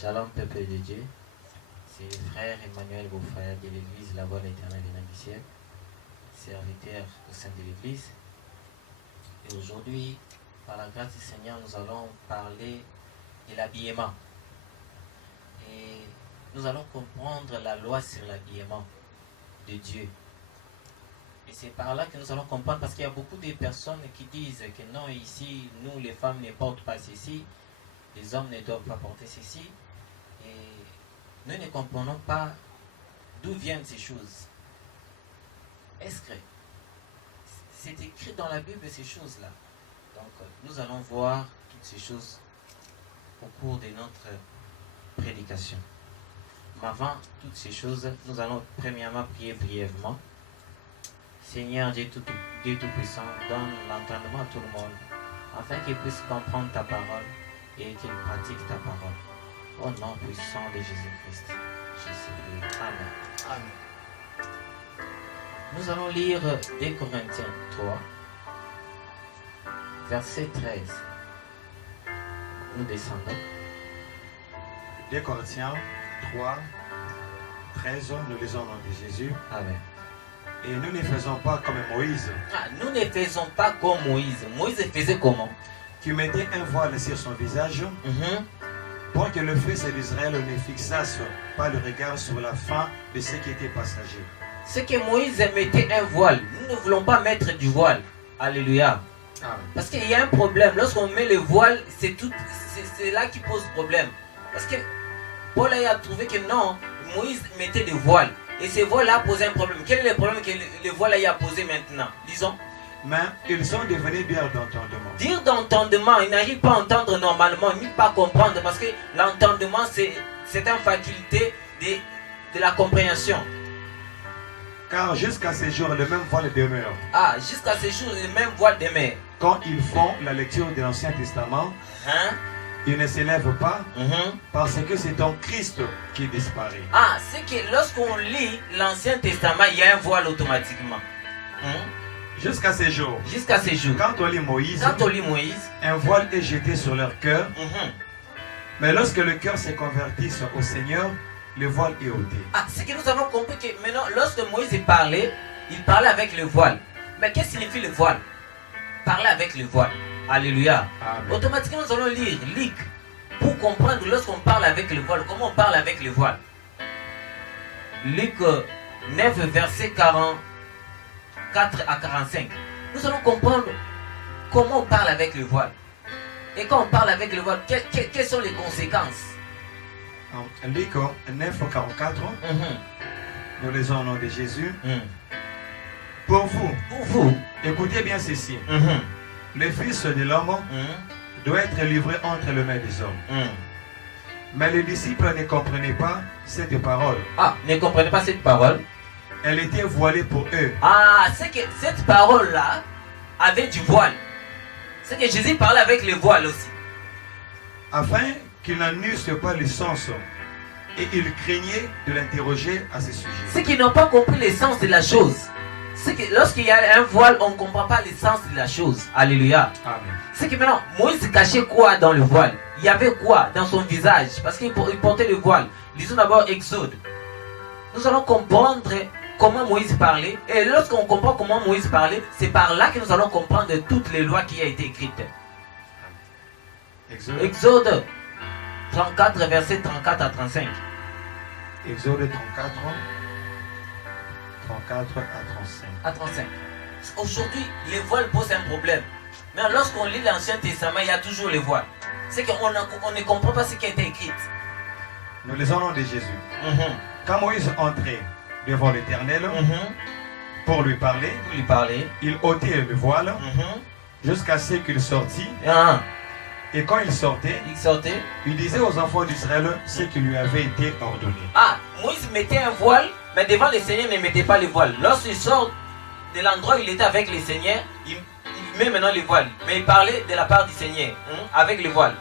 Shalom, peuple de Dieu. C'est frère Emmanuel Beaufrère de l'église La Voie éternelle du ciel, serviteur au sein de l'église. Et aujourd'hui, par la grâce du Seigneur, nous allons parler de l'habillement. Et nous allons comprendre la loi sur l'habillement de Dieu. Et c'est par là que nous allons comprendre, parce qu'il y a beaucoup de personnes qui disent que non, ici, nous les femmes ne portent pas ceci, les hommes ne doivent pas porter ceci. Et nous ne comprenons pas d'où viennent ces choses. Est-ce que c'est écrit dans la Bible ces choses-là? Donc nous allons voir toutes ces choses au cours de notre prédication. Mais avant toutes ces choses, nous allons premièrement prier brièvement. Seigneur Dieu Tout-Puissant, donne l'entendement à tout le monde, afin qu'il puisse comprendre ta parole et qu'il pratique ta parole. Au nom puissant de Jésus-Christ, je suis prié. Amen. Amen. Nous allons lire 2 Corinthiens 3, verset 13. Nous descendons. 2 Corinthiens 3, 13, nous lisons au nom de Jésus. Amen. Et nous ne faisons pas comme Moïse, Nous ne faisons pas comme Moïse. Moïse faisait comment? qui mettait un voile sur son visage, pour que le fils d'Israël ne fixasse pas le regard sur la fin de ce qui était passager. C'est que Moïse mettait un voile. Nous ne voulons pas mettre du voile. Alléluia. Amen. Parce qu'il y a un problème. Lorsqu'on met le voile, c'est là qui pose problème. Parce que Paul a trouvé que non, Moïse mettait des voiles. Et ce voile a posé un problème. Quel est le problème que le voile a posé maintenant? Disons. Mais ils sont devenus durs d'entendement. Dire d'entendement, ils n'arrivent pas à entendre normalement, ni pas comprendre. Parce que l'entendement, c'est une faculté de la compréhension. Car jusqu'à ce jour, le même voile demeure. Jusqu'à ce jour, le même voile demeure. Quand ils font la lecture de l'Ancien Testament, ils ne s'élèvent pas parce que c'est en Christ qui disparaît. C'est que lorsqu'on lit l'Ancien Testament, il y a un voile automatiquement. Jusqu'à ce jour. Jusqu'à ce jour. Quand on lit Moïse, un voile est jeté sur leur cœur. Mais lorsque le cœur se convertit au Seigneur, le voile est ôté. C'est que nous avons compris que maintenant, lorsque Moïse parlait, il parlait avec le voile. Mais qu'est-ce que signifie le voile? Parler avec le voile. Alléluia. Amen. Automatiquement, nous allons lire pour comprendre lorsqu'on parle avec le voile, comment on parle avec le voile. Luc 9, verset 44 à 45. Nous allons comprendre comment on parle avec le voile. Et quand on parle avec le voile, quelles sont les conséquences? Luc 9, 44, nous lisons au nom de Jésus. Pour vous, écoutez bien ceci. Le Fils de l'homme doit être livré entre les mains des hommes. Mais les disciples ne comprenaient pas cette parole. Ne comprenaient pas cette parole. Elle était voilée pour eux. C'est que cette parole-là avait du voile. C'est que Jésus parlait avec le voile aussi. Afin qu'ils n'en eussent pas le sens. Et ils craignaient de l'interroger à ce sujet. C'est qu'ils n'ont pas compris le sens de la chose. C'est que lorsqu'il y a un voile, on ne comprend pas le sens de la chose. Alléluia. Amen. C'est que maintenant, Moïse cachait quoi dans le voile? Il y avait quoi dans son visage? Parce qu'il portait le voile. Lisons d'abord Exode. Nous allons comprendre comment Moïse parlait. Et lorsqu'on comprend comment Moïse parlait, c'est par là que nous allons comprendre toutes les lois qui ont été écrites. Exode 34, verset 34 à 35. Exode 34, 34 à 35. Aujourd'hui, les voiles posent un problème. Mais lorsqu'on lit l'Ancien Testament, il y a toujours les voiles. C'est qu'on ne comprend pas ce qui a été écrit. Nous lisons au nom de Jésus. Quand Moïse entrait devant l'Éternel pour lui parler, il ôtait le voile jusqu'à ce qu'il sortît. Et quand il sortait, il disait aux enfants d'Israël ce qui lui avait été ordonné. Moïse mettait un voile, mais devant le Seigneur, ne mettait pas le voile. Lorsqu'il sort de l'endroit où il était avec le Seigneur, il met maintenant le voile. Mais il parlait de la part du Seigneur, avec le voile.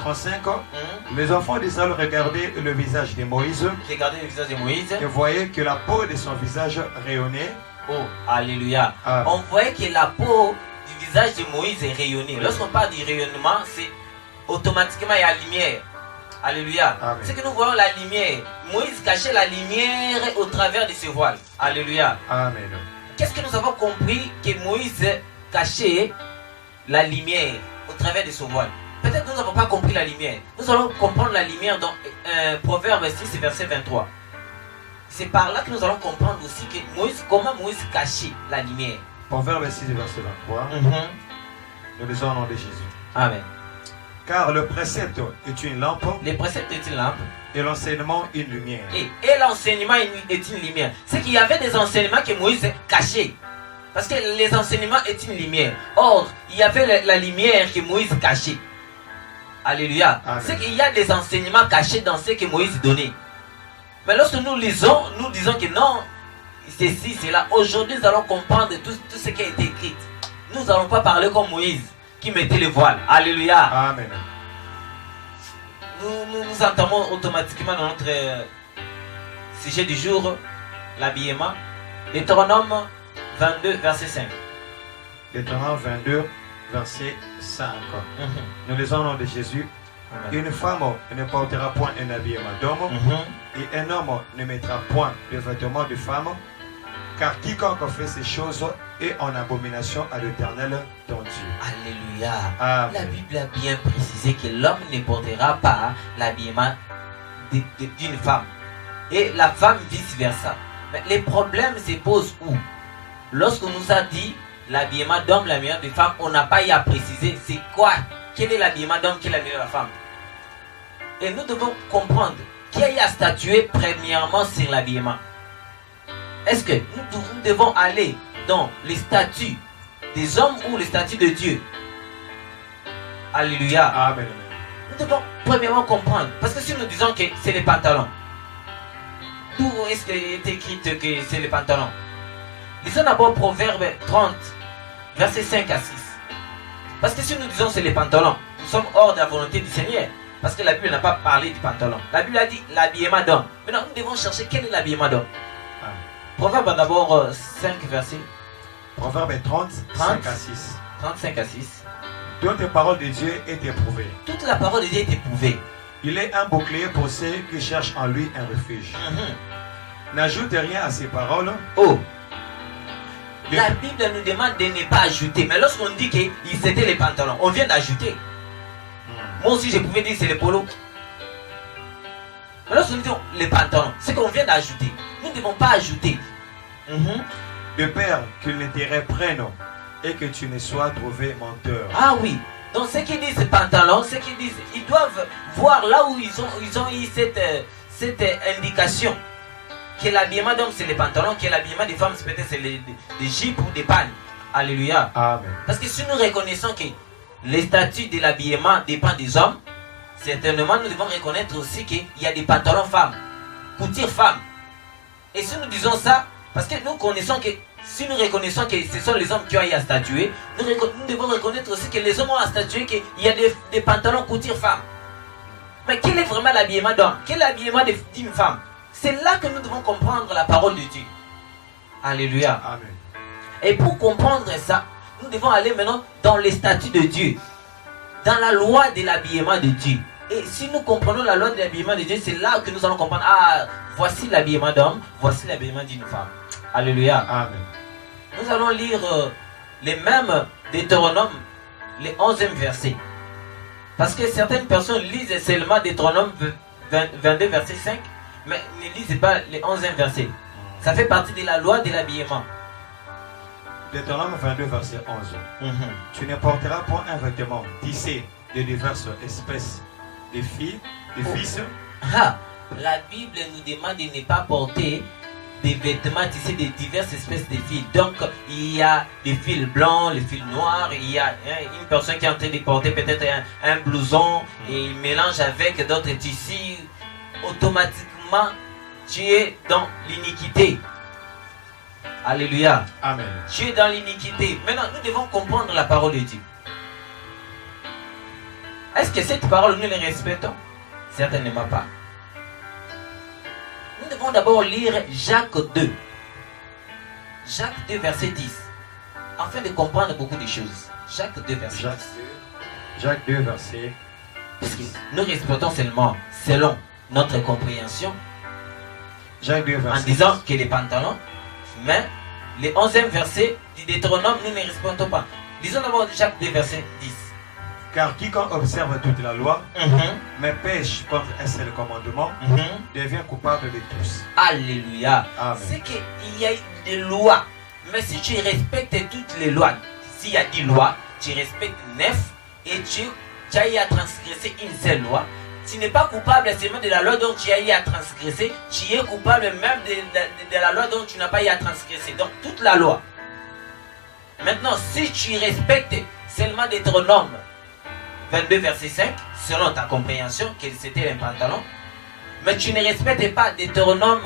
35 ans, les enfants d'Israël regardaient le visage de Moïse. Et voyaient que la peau de son visage rayonnait. Alléluia. On voyait que la peau du visage de Moïse est rayonnée. Lorsqu'on parle du rayonnement, c'est automatiquement il y a la lumière. Alléluia. C'est que nous voyons la lumière. Moïse cachait la lumière au travers de ce voile. Alléluia. Amen. Qu'est-ce que nous avons compris que Moïse cachait la lumière au travers de son voile? Peut-être que nous n'avons pas compris la lumière. Nous allons comprendre la lumière dans Proverbe 6, verset 23. C'est par là que nous allons comprendre aussi que comment Moïse cachait la lumière. Proverbe 6, verset 23. Nous lisons au nom de Jésus. Amen. Car le précepte est une lampe. Le précepte est une lampe. Et l'enseignement une lumière. Et l'enseignement est une lumière. C'est qu'il y avait des enseignements que Moïse cachait. Parce que les enseignements est une lumière. Or, il y avait la lumière que Moïse cachait. Alléluia. C'est qu'il y a des enseignements cachés dans ce que Moïse donnait. Mais lorsque nous lisons, nous disons que non, ceci, c'est là. Aujourd'hui, nous allons comprendre tout ce qui a été écrit. Nous n'allons pas parler comme Moïse qui mettait le voile. Alléluia. Amen. Nous entamons automatiquement dans notre sujet du jour, l'habillement. Deutéronome 22, verset 5. Deutéronome 22, verset 5. Nous lisons au nom de Jésus. Amen. Une femme ne portera point un habillement d'homme, et un homme ne mettra point de vêtements de femme, car quiconque fait ces choses est en abomination à l'Éternel ton Dieu. Alléluia. Amen. La Bible a bien précisé que l'homme ne portera pas l'habillement d'une femme, et la femme vice-versa. Mais les problèmes se posent où? Lorsqu'on nous a dit l'habillement d'homme, l'habillement de femme, on n'a pas eu à préciser c'est quoi, quel est l'habillement d'homme, quel est l'habillement de la femme. Et nous devons comprendre qui a eu à statuer premièrement sur l'habillement. Est-ce que nous devons aller dans les statuts des hommes ou les statuts de Dieu? Alléluia. Amen. Nous devons premièrement comprendre. Parce que si nous disons que c'est les pantalons, d'où est-ce qu'il est écrit que c'est les pantalons? Lisons d'abord Proverbe 30, versets 5 à 6. Parce que si nous disons c'est les pantalons, nous sommes hors de la volonté du Seigneur. Parce que la Bible n'a pas parlé du pantalon. La Bible a dit l'habillement d'homme. Maintenant, nous devons chercher quel est l'habillement d'homme. Proverbe d'abord 5 versets. Proverbe 30, 5 à 6. 35 à 6. Toute la parole de Dieu est éprouvée. Toute la parole de Dieu est éprouvée. Il est un bouclier pour ceux qui cherchent en lui un refuge. N'ajoute rien à ces paroles. Oh. La Bible nous demande de ne pas ajouter. Mais lorsqu'on dit que c'était les pantalons, on vient d'ajouter. Moi aussi, je pouvais dire c'est les polos. Mais lorsqu'on dit les pantalons, c'est qu'on vient d'ajouter. Nous ne devons pas ajouter. De peur qu'ils ne te reprennent et que tu ne sois trouvé menteur. Ah oui. Donc ceux qui disent pantalons, ceux qui disent, ils doivent voir là où ils ont eu cette indication. Que l'habillement d'homme c'est les pantalons, que l'habillement des femmes c'est peut-être des jupes ou des pagnes. Alléluia. Amen. Parce que si nous reconnaissons que les statuts de l'habillement dépendent des hommes, certainement nous devons reconnaître aussi qu'il y a des pantalons femmes, couture femmes. Et si nous disons ça, parce que nous connaissons que, si nous reconnaissons que ce sont les hommes qui ont eu à statuer, nous devons reconnaître aussi que les hommes ont à statuer qu'il y a des pantalons couture femmes. Mais quel est vraiment l'habillement d'homme? Quel est l'habillement d'une femme? C'est là que nous devons comprendre la parole de Dieu. Alléluia. Amen. Et pour comprendre ça, nous devons aller maintenant dans les statuts de Dieu, dans la loi de l'habillement de Dieu. Et si nous comprenons la loi de l'habillement de Dieu, c'est là que nous allons comprendre, ah, voici l'habillement d'homme, voici l'habillement d'une femme. Alléluia. Amen. Nous allons lire les mêmes Deutéronome, les 11e verset. Parce que certaines personnes lisent seulement Deutéronome 22, verset 5, mais ne lisent pas les 11e verset. Ça fait partie de la loi de l'habillement. Deutéronome 22, verset 11. Tu ne porteras point un vêtement tissé de diverses espèces de filles, de fils. Ah, la Bible nous demande de ne pas porter des vêtements tissés de diverses espèces de fils. Donc, il y a des fils blancs, les fils noirs. Il y a une personne qui est en train de porter peut-être un blouson et il mélange avec d'autres tissus. Automatiquement, tu es dans l'iniquité. Alléluia. Amen. Tu es dans l'iniquité. Maintenant, nous devons comprendre la parole de Dieu. Est-ce que cette parole, nous les respectons? Certainement pas. Nous devons d'abord lire Jacques 2. Jacques 2, verset 10. Afin de comprendre beaucoup de choses. Jacques 2, verset 10. Jacques 2, verset Parce que nous respectons seulement selon notre compréhension. Jacques 2, verset En disant que les pantalons, mais les 11e verset du Deutéronome, nous ne respectons pas. Disons d'abord Jacques 2, verset 10. Car quiconque observe toute la loi, mais pêche contre un seul commandement, devient coupable de tous. Alléluia. Amen. C'est qu'il y a des lois. Mais si tu respectes toutes les lois, s'il y a 10 lois, tu respectes 9 et tu as eu à transgresser une seule loi, tu n'es pas coupable seulement de la loi dont tu as eu à transgresser, tu es coupable même de la loi dont tu n'as pas eu à transgresser. Donc toute la loi. Maintenant, si tu respectes seulement Deutéronome 22 verset 5, selon ta compréhension, que c'était un pantalon, mais tu ne respectes pas Deutéronome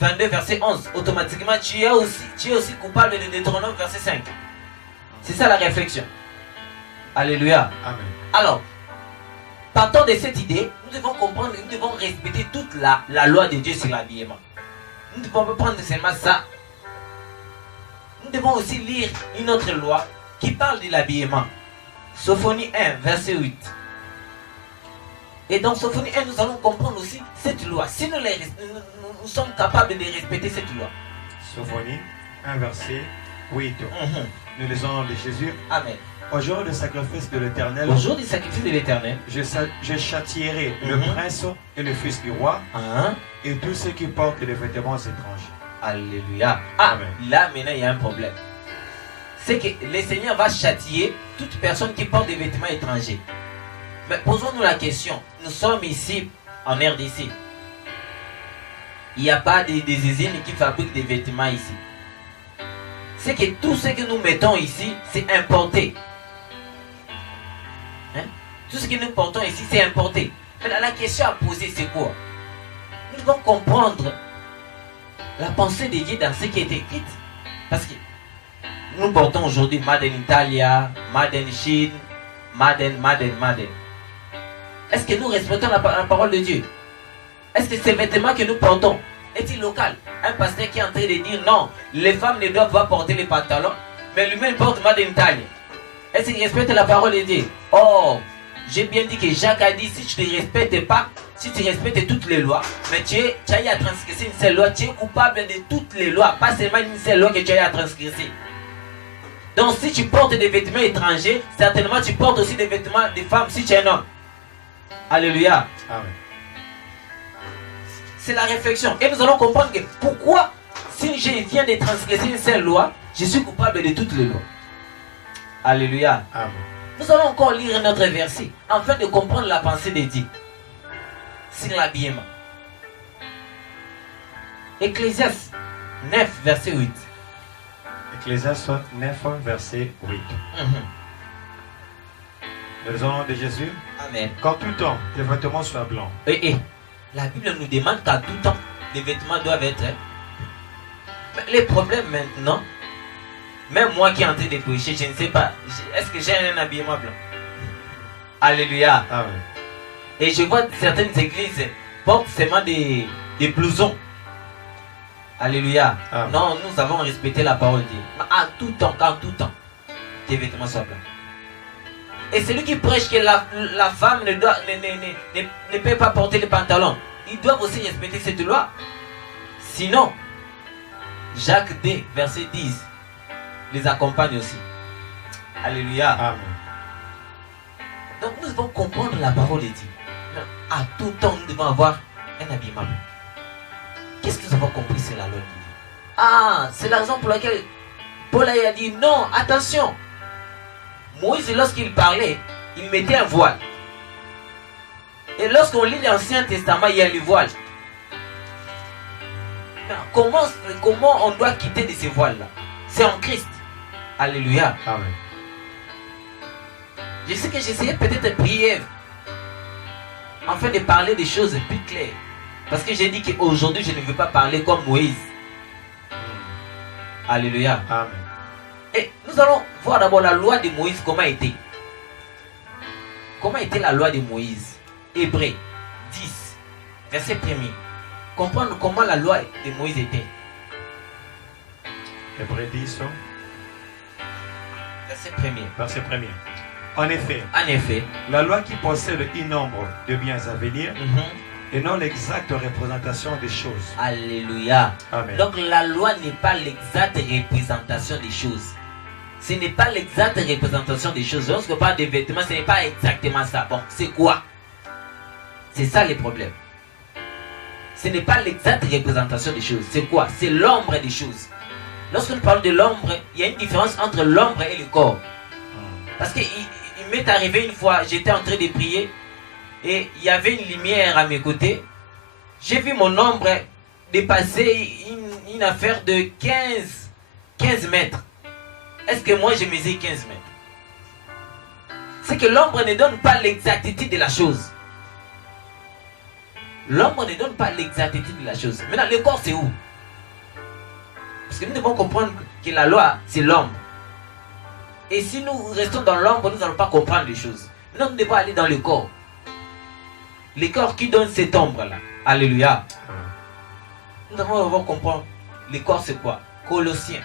22 verset 11, automatiquement tu es aussi coupable de Deutéronome verset 5. C'est ça la réflexion. Alléluia. Amen. Alors, partant de cette idée, nous devons comprendre, nous devons respecter toute la loi de Dieu sur l'habillement. Nous ne devons pas prendre seulement ça. Nous devons aussi lire une autre loi qui parle de l'habillement. Sophonie 1, verset 8. Et dans Sophonie 1, nous allons comprendre aussi cette loi. Si nous sommes capables de respecter cette loi. Sophonie 1, verset 8. Nous lisons au nom de Jésus. Amen. Au jour du sacrifice de l'Éternel, Au jour du sacrifice de l'Éternel, je châtierai le prince et le fils du roi et tous ceux qui portent des vêtements étrangers. Alléluia. Amen. Là maintenant il y a un problème. C'est que le Seigneur va châtier toute personne qui porte des vêtements étrangers. Mais posons-nous la question. Nous sommes ici en RDC. Il n'y a pas des usines qui fabriquent des vêtements ici. C'est que tout ce que nous mettons ici, c'est importé. Hein? Tout ce que nous portons ici, c'est importé. Mais la question à poser, c'est quoi? Nous devons comprendre la pensée de Dieu dans ce qui est écrit. Parce que nous portons aujourd'hui Made in Italia, Made in Chine, Made in. Est-ce que nous respectons la parole de Dieu? Est-ce que ces vêtements que nous portons est-il local? Un pasteur qui est en train de dire non, les femmes ne doivent pas porter les pantalons, mais lui-même porte Made in Italia. Est-ce qu'il respecte la parole de Dieu? Oh, j'ai bien dit que Jacques a dit, si tu ne respectes pas, si tu respectes toutes les lois, mais tu as eu à transgresser une seule loi, tu es coupable de toutes les lois, pas seulement une seule loi que tu as eu à transgresser. Donc si tu portes des vêtements étrangers, certainement tu portes aussi des vêtements de femmes si tu es un homme. Alléluia. Amen. C'est la réflexion. Et nous allons comprendre que pourquoi, si je viens de transgresser une seule loi, je suis coupable de toutes les lois. Alléluia. Amen. Nous allons encore lire notre verset afin de comprendre la pensée de Dieu sur l'habillement. Ecclésiaste 9, verset 8. Ecclésiaste 9, verset 8. Nous lisons au nom de Jésus. Amen. Qu'en tout temps, tes vêtements soient blancs. La Bible nous demande qu'à tout temps, les vêtements doivent être. Mais les problèmes maintenant, même moi qui est en train de prêcher, je ne sais pas, est-ce que j'ai un habillement blanc? Alléluia. Amen. Et je vois certaines églises portent seulement des blousons. Alléluia. Amen. Non, nous avons respecté la parole de Dieu. À tout temps, qu'en tout temps, tes vêtements soient blancs. Et celui qui prêche que la femme ne peut pas porter les pantalons, ils doivent aussi respecter cette loi. Sinon, Jacques 2, verset 10, les accompagne aussi. Alléluia. Amen. Donc nous devons comprendre la parole de Dieu. À tout temps, nous devons avoir un habillement. Qu'est-ce que nous avons compris sur la loi de Dieu? Ah, c'est la raison pour laquelle Paul a dit non, attention. Moïse, lorsqu'il parlait, il mettait un voile. Et lorsqu'on lit l'Ancien Testament, il y a le voile. Comment on doit quitter de ce voile-là? C'est en Christ. Alléluia. Amen. Je sais que j'essayais peut-être de prier afin de parler des choses plus claires. Parce que j'ai dit qu'aujourd'hui, je ne veux pas parler comme Moïse. Alléluia. Amen. Et nous allons voir d'abord la loi de Moïse, comment était. Comment était la loi de Moïse? Hébreux 10, verset 1er. Comprendre comment la loi de Moïse était. Hébreux 10, Verset 1er. verset 1er. En effet, la loi qui possède un nombre de biens à venir et non l'exacte représentation des choses. Alléluia. Amen. Donc la loi n'est pas l'exacte représentation des choses. Ce n'est pas l'exacte représentation des choses. Lorsqu'on parle des vêtements, ce n'est pas exactement ça. Bon, c'est quoi? C'est ça le problème. Ce n'est pas l'exacte représentation des choses. C'est quoi? C'est l'ombre des choses. Lorsque nous parlons de l'ombre, il y a une différence entre l'ombre et le corps. Parce qu'il m'est arrivé une fois, j'étais en train de prier et il y avait une lumière à mes côtés. J'ai vu mon ombre dépasser une affaire de 15 mètres. Est-ce que moi je mesure 15 mètres? C'est que l'ombre ne donne pas l'exactitude de la chose. L'ombre ne donne pas l'exactitude de la chose. Maintenant, le corps c'est où? Parce que nous devons comprendre que la loi c'est l'ombre. Et si nous restons dans l'ombre, nous n'allons pas comprendre les choses. Maintenant, nous devons aller dans le corps. Le corps qui donne cette ombre-là. Alléluia. Nous devons comprendre le corps c'est quoi? Colossiens.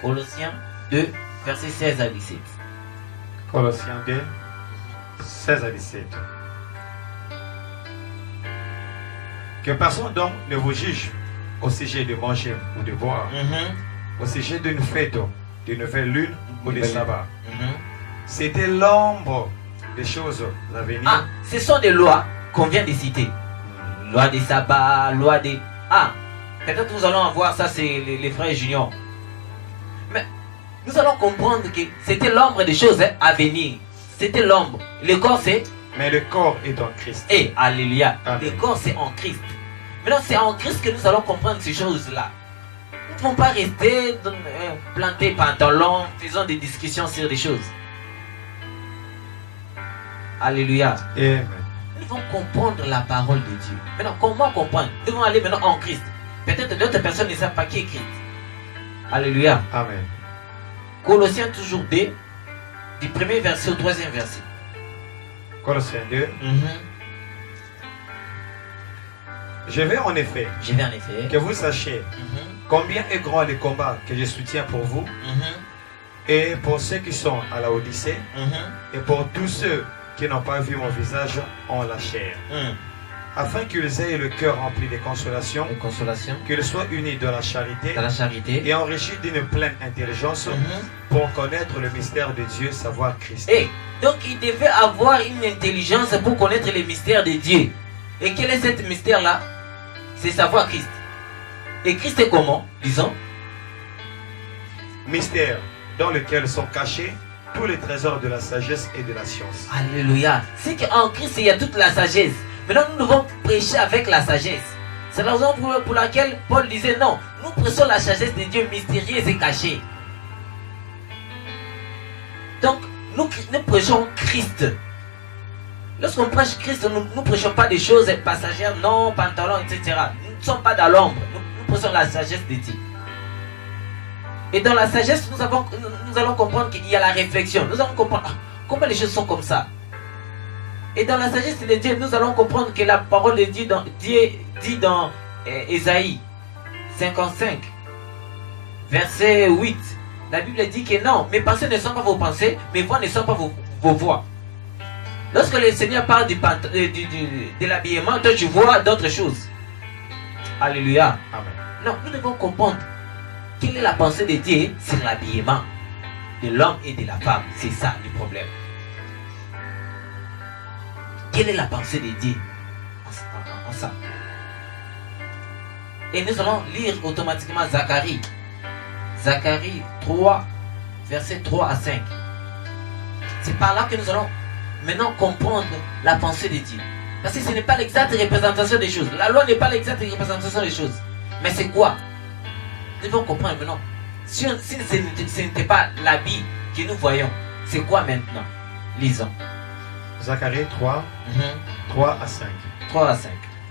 Colossiens 2, versets 16 à 17. Colossiens 2, 16 à 17. Que personne donc ne vous juge au sujet de manger ou de boire, au sujet d'une fête, d'une nouvelle lune ou de sabbat. C'était l'ombre des choses à venir. Ah, ce sont des lois qu'on vient de citer. Loi des sabbats, loi des... Ah, peut-être nous allons voir ça, c'est les frères juniors. Mais nous allons comprendre que c'était l'ombre des choses à venir. C'était l'ombre. Le corps c'est... Mais le corps est en Christ. Et alléluia. Amen. Le corps c'est en Christ. Maintenant c'est en Christ que nous allons comprendre ces choses-là. Nous ne pouvons pas rester plantés pantalons, faisant des discussions sur des choses. Alléluia. Amen. Nous devons comprendre la parole de Dieu. Maintenant, comment comprendre? Nous devons aller maintenant en Christ. Peut-être d'autres personnes ne savent pas qui est Christ. Alléluia. Amen. Colossiens toujours 2, du premier verset au troisième verset. Colossiens 2. Je veux en effet que vous sachiez combien est grand le combat que je soutiens pour vous et pour ceux qui sont à la Odyssée et pour tous ceux qui n'ont pas vu mon visage en la chair, afin qu'ils aient le cœur rempli de consolation, qu'ils soient unis dans la charité, et enrichis d'une pleine intelligence pour connaître le mystère de Dieu, savoir Christ. Et donc il devait avoir une intelligence pour connaître les mystères de Dieu. Et quel est ce mystère-là? C'est savoir Christ. Et Christ est comment? Disons. Mystère dans lequel sont cachés tous les trésors de la sagesse et de la science. Alléluia. C'est qu'en Christ, il y a toute la sagesse. Maintenant, nous devons prêcher avec la sagesse. C'est la raison pour laquelle Paul disait non. Nous prêchons la sagesse de Dieu mystérieuse et cachée. Donc, nous prêchons Christ. Lorsqu'on prêche Christ, nous ne prêchons pas des choses passagères, non, pantalons, etc. Nous ne sommes pas dans l'ombre. Nous prêchons la sagesse de Dieu. Et dans la sagesse, nous allons comprendre qu'il y a la réflexion. Nous allons comprendre comment les choses sont comme ça. Et dans la sagesse de Dieu, nous allons comprendre que la parole de Dieu dit dans Ésaïe 55, verset 8. La Bible dit que non, mes pensées ne sont pas vos pensées, mes voix ne sont pas vos voix. Lorsque le Seigneur parle de l'habillement, toi tu vois d'autres choses. Alléluia. Amen. Non, nous devons comprendre quelle est la pensée de Dieu sur l'habillement de l'homme et de la femme. C'est ça le problème. Quelle est la pensée de Dieu en ça? Et nous allons lire automatiquement Zacharie. Zacharie 3, versets 3 à 5. C'est par là que nous allons maintenant comprendre la pensée de Dieu. Parce que ce n'est pas l'exacte représentation des choses. La loi n'est pas l'exacte représentation des choses. Mais c'est quoi? Nous devons comprendre maintenant. Si ce n'était pas l'habit que nous voyons, c'est quoi maintenant? Lisons. Zacharie 3, 3 à 5. 3 à 5.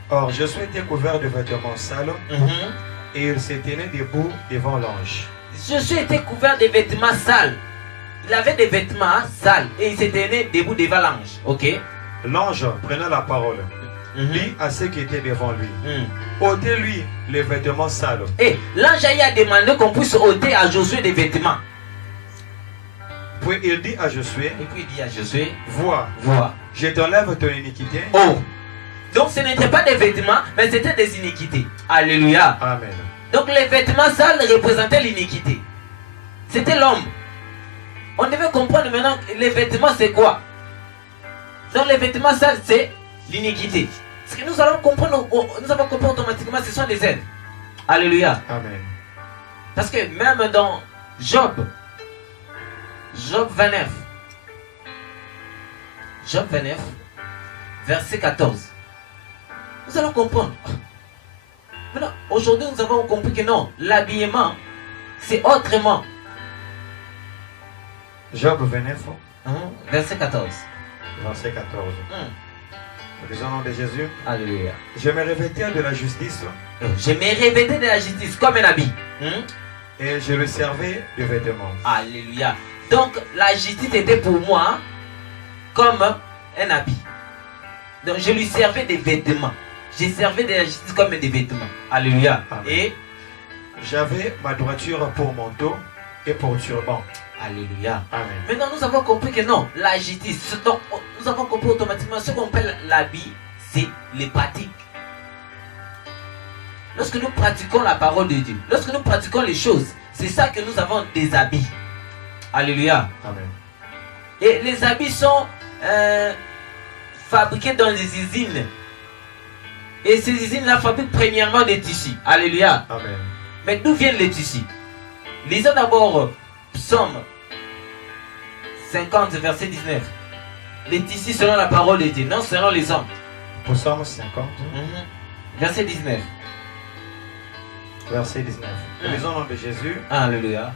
Or, je suis été couvert de vêtements sales, et il s'est tenu debout devant l'ange. Je suis été couvert de vêtements sales. Il avait des vêtements sales et il s'est tenu debout devant l'ange. Ok? L'ange prenait la parole, dit à ceux qui étaient devant lui, ôtez-lui les vêtements sales. Et l'ange a demandé qu'on puisse ôter à Josué des vêtements. Puis il dit à Josué, Et puis il dit à Josué, vois, je t'enlève ton iniquité. Oh, donc ce n'était pas des vêtements, mais c'était des iniquités. Alléluia. Amen. Donc les vêtements sales représentaient l'iniquité. C'était l'homme. On devait comprendre maintenant que les vêtements c'est quoi. Donc les vêtements sales c'est l'iniquité. Ce que nous allons comprendre, nous avons compris automatiquement, ce sont des êtres. Alléluia. Amen. Parce que même dans Job 29, verset 14, nous allons comprendre. Maintenant, aujourd'hui, nous avons compris que non, l'habillement, c'est autrement. Job 29, Verset 14. verset 14. Lisons au nom de Jésus. Alléluia. Je me revêtis de la justice Je me revêtais de la justice comme un habit. et je le servais de vêtements. Alléluia. Donc, la justice était pour moi comme un habit. Donc, je lui servais des vêtements. Je servais de la justice comme des vêtements. Alléluia. Amen. Et j'avais ma droiture pour manteau et pour turban. Alléluia. Amen. Maintenant, nous avons compris que non, la justice, donc, nous avons compris automatiquement ce qu'on appelle l'habit, c'est les pratiques. Lorsque nous pratiquons la parole de Dieu, lorsque nous pratiquons les choses, c'est ça que nous avons des habits. Alléluia. Amen. Et les habits sont fabriqués dans des usines. Et ces usines-là fabriquent premièrement des tissus. Alléluia. Amen. Mais d'où viennent les tissus? Lisons d'abord Psaume 50, verset 19. Les tissus selon la parole de Dieu, non selon les hommes. Psaume 50, Verset 19. verset 19. Lisons au nom de Jésus. Alléluia.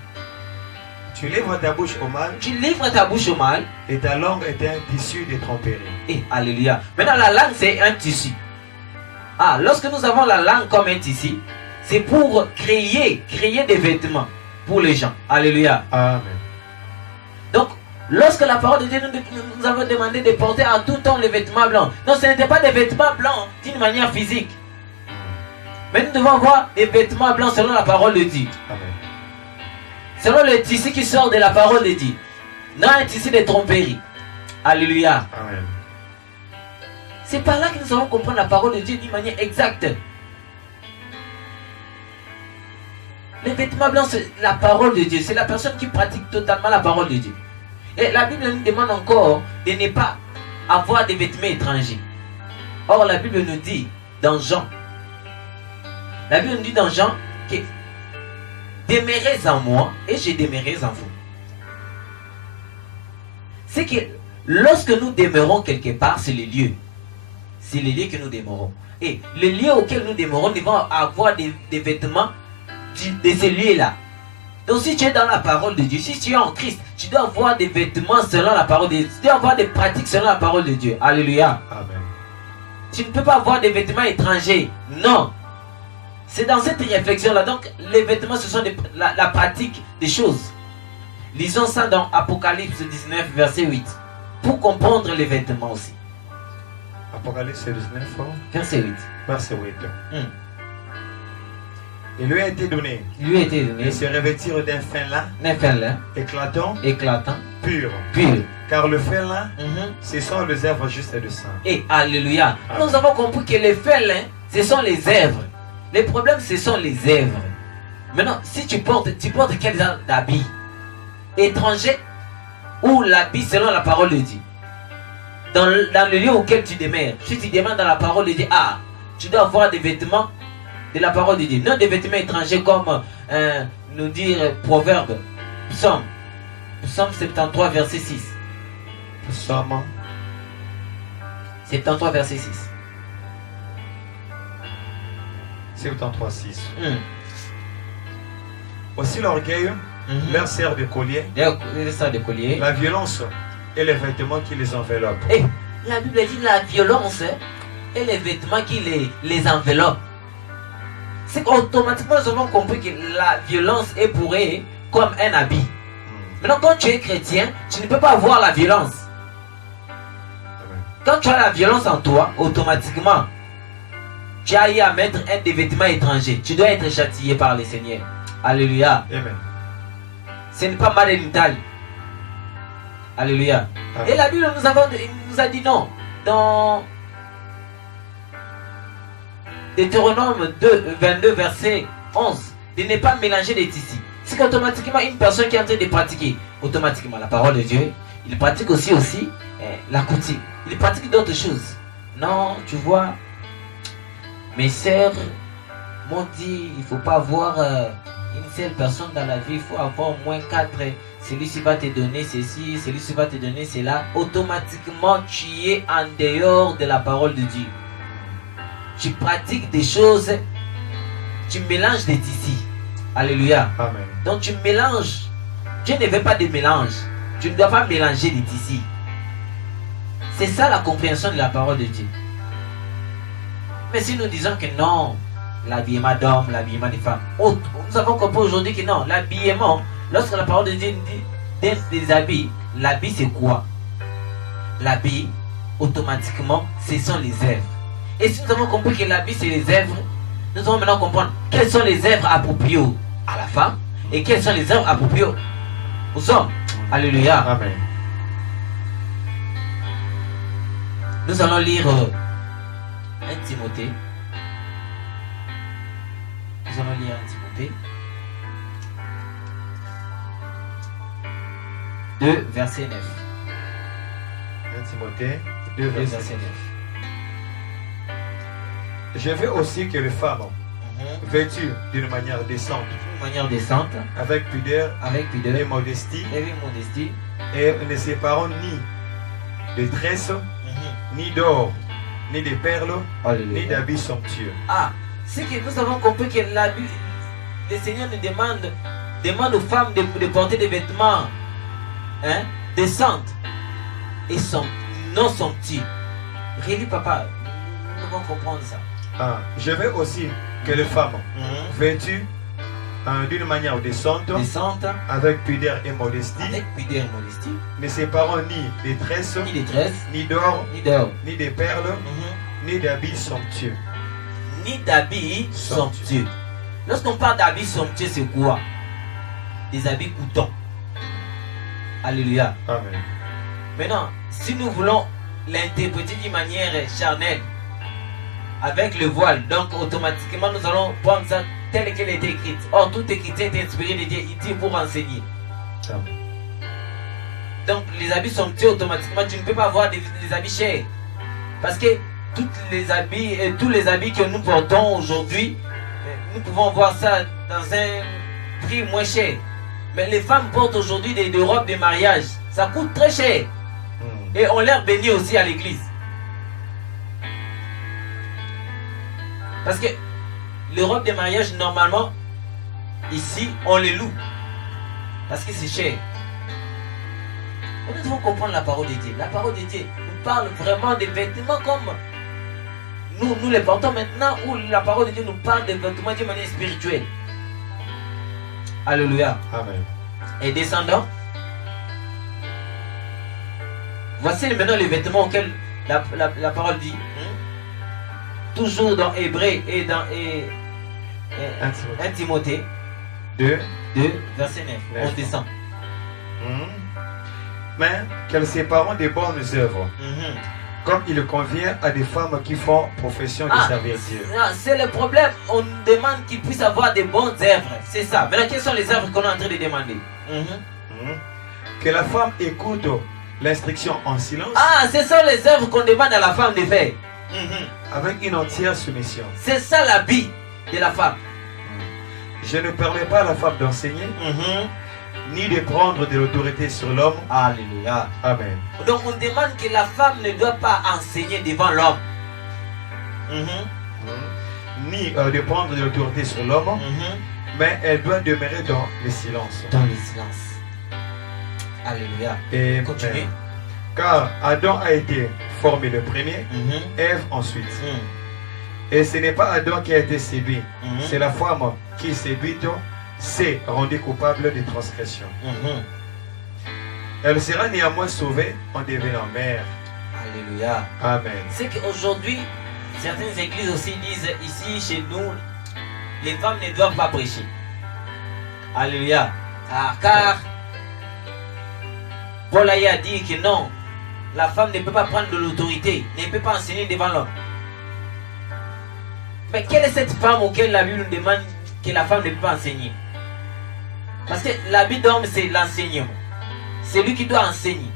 Tu livres ta bouche au mal Tu livres ta bouche au mal. et ta langue est un tissu de tromperie. Et alléluia. Maintenant, la langue, c'est un tissu. Ah, lorsque nous avons la langue comme un tissu, c'est pour créer des vêtements pour les gens. Alléluia. Amen. Donc, lorsque la parole de Dieu nous avait demandé de porter à tout temps les vêtements blancs. Non, ce n'était pas des vêtements blancs d'une manière physique. Mais nous devons avoir des vêtements blancs selon la parole de Dieu. Amen. Selon le tissu qui sort de la parole de Dieu. Non un tissu de tromperie. Alléluia. Amen. C'est par là que nous allons comprendre la parole de Dieu d'une manière exacte. Les vêtements blancs, c'est la parole de Dieu. C'est la personne qui pratique totalement la parole de Dieu. Et la Bible nous demande encore de ne pas avoir des vêtements étrangers. Or, la Bible nous dit dans Jean, que demeurez en moi et je demeurerai en vous. C'est que lorsque nous demeurons quelque part, c'est le lieu. C'est le lieu que nous demeurons. Et le lieu auquel nous demeurons, nous devons avoir des vêtements de ce lieu-là. Donc si tu es dans la parole de Dieu, si tu es en Christ, tu dois avoir des vêtements selon la parole de Dieu. Tu dois avoir des pratiques selon la parole de Dieu. Alléluia. Amen. Tu ne peux pas avoir des vêtements étrangers. Non. C'est dans cette réflexion-là. Donc les vêtements, ce sont la pratique des choses. Lisons ça dans Apocalypse 19, verset 8. Pour comprendre les vêtements aussi. Apocalypse 19, Verset 8. verset 8. Il lui a été donné Il lui a été donné de se revêtir d'un fin lin un fin lin éclatant, pur. pur. Car le fin lin, ce sont les œuvres justes de saint. Et alléluia. Amen. Nous avons compris que les fins lin, ce sont les œuvres. Les problèmes, ce sont les œuvres. Maintenant, si tu portes quel genre d'habit? Étranger ou l'habit selon la parole de Dieu? Dans le lieu auquel tu demeures, si tu demeures dans la parole de Dieu, tu dois avoir des vêtements de la parole de Dieu. Non des vêtements étrangers comme nous dit Proverbe, Psaume 73, verset 6. Psaume 73, verset 6. 73, 6. Aussi l'orgueil leur sert de collier, De collier. la violence et les vêtements qui les enveloppent. Et la Bible dit la violence et les vêtements qui les enveloppent. C'est qu'automatiquement nous avons compris que la violence est pour eux comme un habit. Maintenant quand tu es chrétien, tu ne peux pas avoir la violence. Amen. Quand tu as la violence en toi, automatiquement, tu as eu à mettre un des vêtements étrangers. Tu dois être châtié par le Seigneur. Alléluia. Amen. Ce n'est pas mal en Italie. Alléluia. Et la Bible nous a dit non. Dans Deutéronome 22, verset 11, de ne pas mélanger les tissus. C'est qu'automatiquement, une personne qui est en train de pratiquer automatiquement la parole de Dieu, il pratique aussi la coutume. Il pratique d'autres choses. Non, tu vois, mes sœurs m'ont dit, il ne faut pas avoir une seule personne dans la vie, il faut avoir au moins 4. Celui-ci va te donner ceci, celui-ci va te donner cela. Automatiquement, tu es en dehors de la parole de Dieu. Tu pratiques des choses, tu mélanges des tissus. Alléluia. Amen. Donc tu mélanges. Dieu ne veut pas de mélange. Tu ne dois pas mélanger les tissus. C'est ça la compréhension de la parole de Dieu. Mais si nous disons que non, l'habillement d'homme, l'habillement des femmes, nous avons compris aujourd'hui que non, l'habillement, lorsque la parole de Dieu dit des habits, l'habit c'est quoi? L'habit, automatiquement, ce sont les œuvres. Et si nous avons compris que l'habit c'est les œuvres, nous devons maintenant comprendre quelles sont les œuvres appropriées à la femme et quelles sont les œuvres appropriées aux hommes. Alléluia. Amen. Nous allons lire 1 Timothée. Nous allons lire 1 Timothée 2, verset 9. 1 Timothée 2, 2, verset verset 9. 9. Je veux aussi que les femmes, vêtues d'une manière décente, avec pudeur et modestie, et ne séparant ni de tresses, ni d'or, ni de perles, ni d'habits somptueux. Ah, c'est que nous avons compris que le Seigneur nous demande aux femmes de porter des vêtements décentes et non somptueux. Réli papa, nous devons comprendre ça. Ah, je veux aussi que les femmes vêtues d'une manière décente, avec pudeur et modestie, ne séparant ni des tresses, ni d'or, ni des perles, ni d'habits somptueux. Ni d'habits somptueux. Lorsqu'on parle d'habits somptueux, c'est quoi? Des habits coûteux. Alléluia. Amen. Maintenant, si nous voulons l'interpréter d'une manière charnelle, avec le voile, donc automatiquement nous allons prendre ça tel qu'elle était écrite. Or, toute écriture est inspirée de Dieu, ici pour enseigner. Amen. Donc, les habits somptueux, automatiquement, tu ne peux pas avoir des habits chers. Parce que tous les habits que nous portons aujourd'hui, nous pouvons voir ça dans un prix moins cher. Mais les femmes portent aujourd'hui des robes de mariage. Ça coûte très cher. Et on leur bénit aussi à l'église. Parce que les robes de mariage, normalement, ici, on les loue. Parce que c'est cher. Et nous devons comprendre la parole de Dieu. La parole de Dieu nous parle vraiment des vêtements comme nous les portons maintenant, où la parole de Dieu nous parle des vêtements de manière spirituelle. Alléluia. Amen. Et descendant, voici maintenant les vêtements auxquels la parole dit. Toujours dans Hébreu et dans 1 Timothée 2, verset 9. On descend. Mais qu'elles séparent des bonnes œuvres, comme il convient à des femmes qui font profession de servir Dieu. C'est le problème. On demande qu'ils puissent avoir des bonnes œuvres. C'est ça. Maintenant, quelles sont les œuvres qu'on est en train de demander? Que la femme écoute l'instruction en silence. Ah, ce sont les œuvres qu'on demande à la femme de faire. Avec une entière soumission. C'est ça l'habit de la femme. Je ne permets pas à la femme d'enseigner, ni de prendre de l'autorité sur l'homme. Alléluia. Amen. Donc on demande que la femme ne doit pas enseigner devant l'homme. Ni de prendre de l'autorité sur l'homme, mais elle doit demeurer dans le silence. Dans le silence. Alléluia. Et continuez. Car Adam a été formé le premier, Ève ensuite. Et ce n'est pas Adam qui a été séduit, c'est la femme qui séduite s'est rendue coupable de transgression. Elle sera néanmoins sauvée en devenant mère. Alléluia. Amen. C'est qu'aujourd'hui, certaines églises aussi disent ici chez nous, les femmes ne doivent pas prêcher. Alléluia. Car Paul a dit que non, la femme ne peut pas prendre de l'autorité, ne peut pas enseigner devant l'homme. Mais quelle est cette femme auquel la Bible nous demande que la femme ne peut pas enseigner? Parce que l'habit d'homme, c'est l'enseignement. C'est lui qui doit enseigner.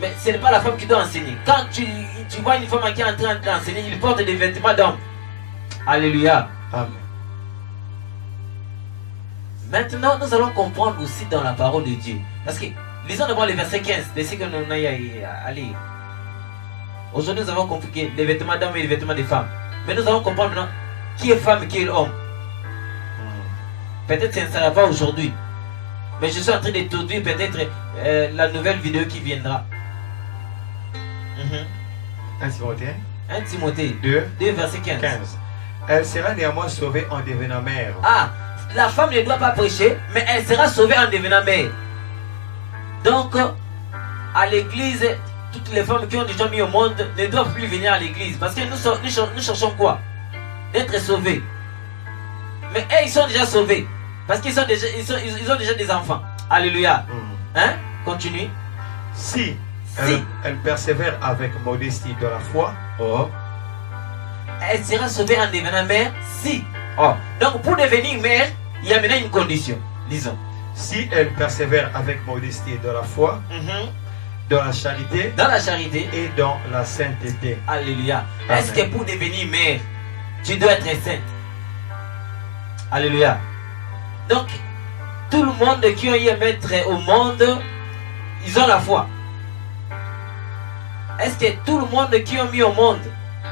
Mais ce n'est pas la femme qui doit enseigner. Quand tu vois une femme qui est en train d'enseigner, il porte des vêtements d'homme. Alléluia. Amen. Maintenant, nous allons comprendre aussi dans la parole de Dieu. Parce que, lisons d'abord le verset 15, de ce que nous avons à lire. Aujourd'hui, nous avons compris que les vêtements d'hommes et les vêtements de femmes. Mais nous allons comprendre maintenant qui est femme et qui est homme. Peut-être que ça ne sera pas aujourd'hui. Mais je suis en train d'introduire peut-être la nouvelle vidéo qui viendra. 1 Timothée 1 Timothée 2, verset 15. Elle sera néanmoins sauvée en devenant mère. Ah, la femme ne doit pas prêcher, mais elle sera sauvée en devenant mère. Donc, à l'église, toutes les femmes qui ont déjà mis au monde ne doivent plus venir à l'église. Parce que nous cherchons quoi? D'être sauvés. Mais elles, ils sont déjà sauvés. Parce qu'ils ils ont déjà des enfants. Alléluia. Hein? Continue. Si elle persévère avec modestie dans la foi, elle sera sauvée en devenant mère si. Donc pour devenir mère, il y a maintenant une condition. Lisons. Si elle persévère avec modestie dans la foi, dans la charité et dans la sainteté. Alléluia. Est-ce que pour devenir mère, tu dois être sainte? Alléluia. Donc, tout le monde qui ont eu à mettre au monde, ils ont la foi. Est-ce que tout le monde qui ont mis au monde,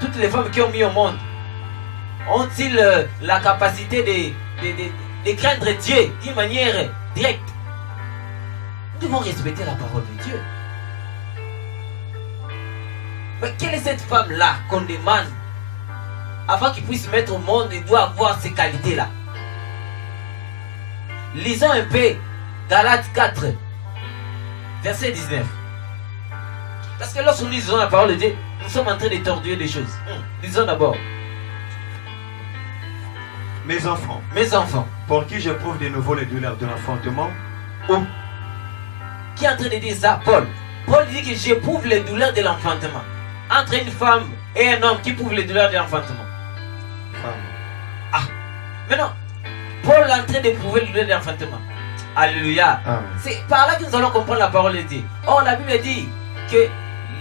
toutes les femmes qui ont mis au monde, ont-ils la capacité de craindre Dieu d'une manière directe? Nous devons respecter la parole de Dieu. Mais quelle est cette femme-là qu'on demande? Avant qu'il puisse mettre au monde, il doit avoir ces qualités-là. Lisons un peu Galates 4, verset 19. Parce que lorsque nous lisons la parole de Dieu, nous sommes en train de tordurer des choses. Lisons d'abord. Mes enfants, pour qui j'éprouve de nouveau les douleurs de l'enfantement. Qui est en train de dire ça? Paul. Paul dit que j'éprouve les douleurs de l'enfantement. Entre une femme et un homme qui éprouve les douleurs de l'enfantement. Maintenant, Paul est en train d'éprouver les douleurs de l'enfantement. Alléluia. C'est par là que nous allons comprendre la parole de Dieu. Or, la Bible dit que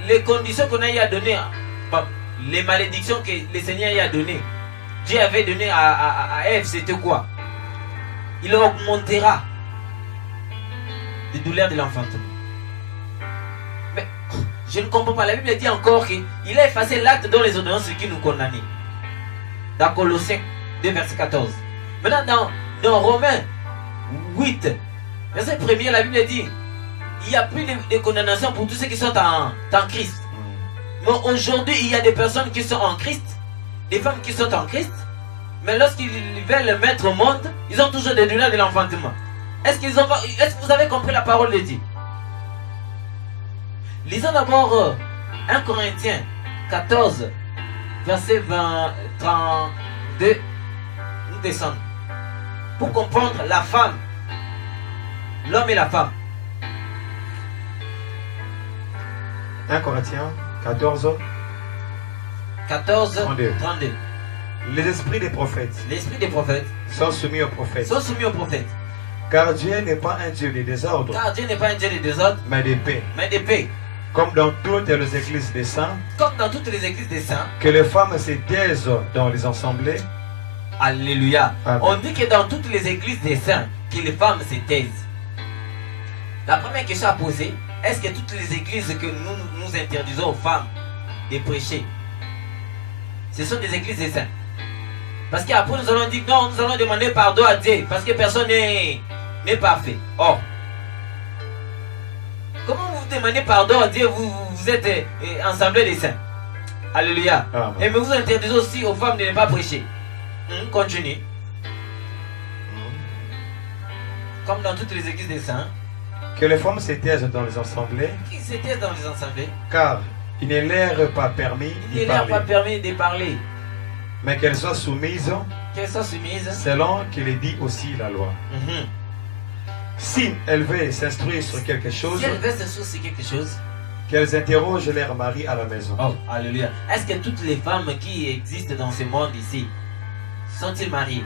les conditions qu'on a eu à donner, les malédictions que le Seigneur a données, Dieu avait donné à Ève, c'était quoi? Il augmentera les douleurs de l'enfantement. Mais je ne comprends pas. La Bible dit encore qu'il a effacé l'acte dont les ordonnances qui nous condamnaient. Dans Colossiens 2, verset 14. Maintenant, dans Romains 8, verset 1er, la Bible dit il n'y a plus de condamnation pour tous ceux qui sont en Christ. Mais aujourd'hui, il y a des personnes qui sont en Christ, des femmes qui sont en Christ, mais lorsqu'ils veulent mettre au monde, ils ont toujours des douleurs de l'enfantement. Est-ce que vous avez compris la parole de Dieu? Lisons d'abord 1 Corinthiens 14, verset 32. Nous descendons pour comprendre la femme, l'homme et la femme. 1 Corinthiens 14, 32. Les esprits des prophètes sont soumis aux prophètes. Car Dieu n'est pas un Dieu de désordre, mais de paix. Comme dans toutes les églises des saints, que les femmes se taisent dans les assemblées. Alléluia. Amen. On dit que dans toutes les églises des saints, que les femmes se taisent. La première question à poser, est-ce que toutes les églises que nous interdisons aux femmes de prêcher, ce sont des églises des saints? Parce qu'après nous allons dire non, nous allons demander pardon à Dieu, parce que personne n'est parfait. Or, comment vous demandez pardon à Dieu, vous êtes ensemble des saints? Alléluia. Amen. Et mais vous interdisez aussi aux femmes de ne pas prêcher. Continue. Comme dans toutes les églises des saints. Que les femmes se taisent dans les assemblées. Qui se taisent dans les assemblées? Car il ne leur est pas permis de parler. Mais qu'elles soient soumises. Qu'elles soient soumises. Selon qu'il est dit aussi la loi. Si elles veulent s'instruire sur quelque chose, Si elles veulent s'instruire sur quelque chose, qu'elles interrogent leur mari à la maison. oh, alléluia. Est-ce que toutes les femmes qui existent dans ce monde ici sont-ils mariées?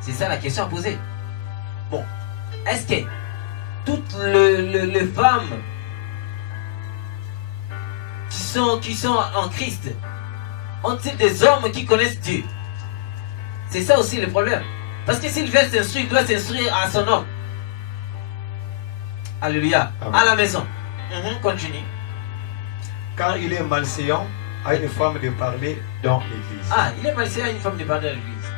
C'est ça la question à poser. Bon, est-ce que toutes les femmes qui sont en Christ ont-ils des hommes qui connaissent Dieu? C'est ça aussi le problème. Parce que s'il veut s'instruire, il doit s'instruire à son homme. Alléluia. Amen. À la maison. Continue. Car il est malséant à une femme de parler dans l'église. Ah, il est malséant à une femme de parler à l'église.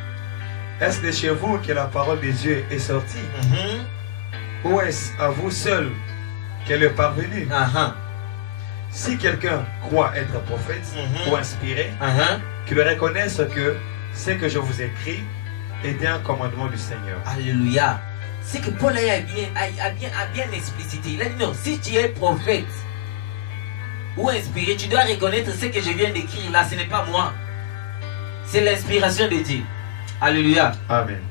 Est-ce de chez vous que la parole de Dieu est sortie? Ou est-ce à vous seul qu'elle est parvenue? Si quelqu'un croit être prophète ou inspiré, qu'il reconnaisse que ce que je vous écris est un commandement du Seigneur. Alléluia. C'est que Paul a bien explicité. Il a dit non, si tu es prophète ou inspiré, tu dois reconnaître ce que je viens d'écrire là, ce n'est pas moi. C'est l'inspiration de Dieu. Alléluia. Amen.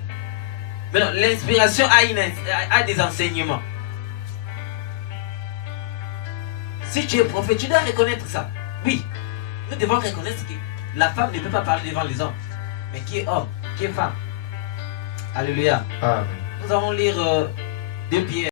Maintenant, l'inspiration a des enseignements. Si tu es prophète, tu dois reconnaître ça. Oui, nous devons reconnaître que la femme ne peut pas parler devant les hommes. Mais qui est homme, qui est femme. Alléluia. Amen. Nous allons lire 2 Pierre.